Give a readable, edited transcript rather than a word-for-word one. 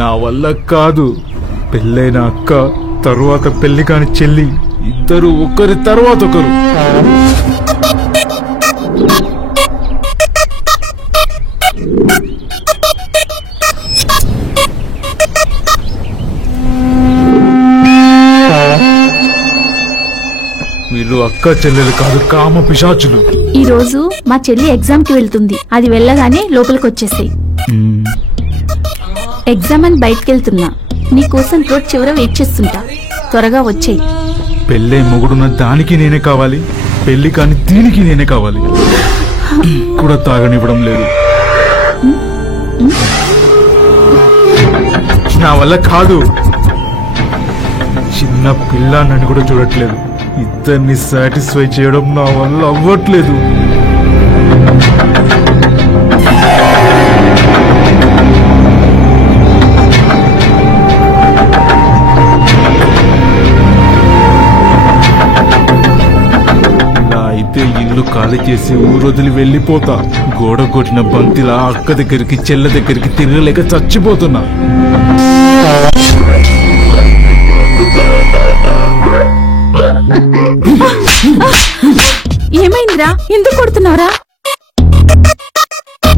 నా వల్ల కాదు. పెళ్ళైన అక్క, తరువాత పెళ్లి కాని చెల్లి, ఇద్దరు ఒకరి తర్వాత ఒకరు. వీళ్ళు అక్క చెల్లెలు కాదు, కామ పిశాచులు. ఈ రోజు మా చెల్లి ఎగ్జామ్ కి వెళ్తుంది. అది వెళ్ళగానే లోపలికి వచ్చేసాయి. ఎగ్జామ్ అని బయటకు వెళ్తున్నా. నీ కోసం రోడ్ చివర వెయిట్ చేస్తుంటా. త్వరగా వచ్చేయి. పెళ్ళే మొగుడున్న దానికి నేనే కావాలి, పెళ్లి కాని దీనికి నేనే కావాలి. కూడా తాగనివ్వడం లేదు. నా వల్ల కాదు. చిన్న పిల్ల నన్ను కూడా చూడట్లేదు. ఇద్దరిని సాటిస్ఫై చేయడం నా వల్ల అవ్వట్లేదు. నా అయితే ఇల్లు ఖాళీ చేసి ఊరొదిలి వెళ్ళిపోతా. గోడ కొట్టిన బంతిలా అక్క దగ్గరికి చెల్ల దగ్గరికి తిరగలేక చచ్చిపోతున్నా. ఏమైందిరా? ఎందుకు కొడుతున్నావురా?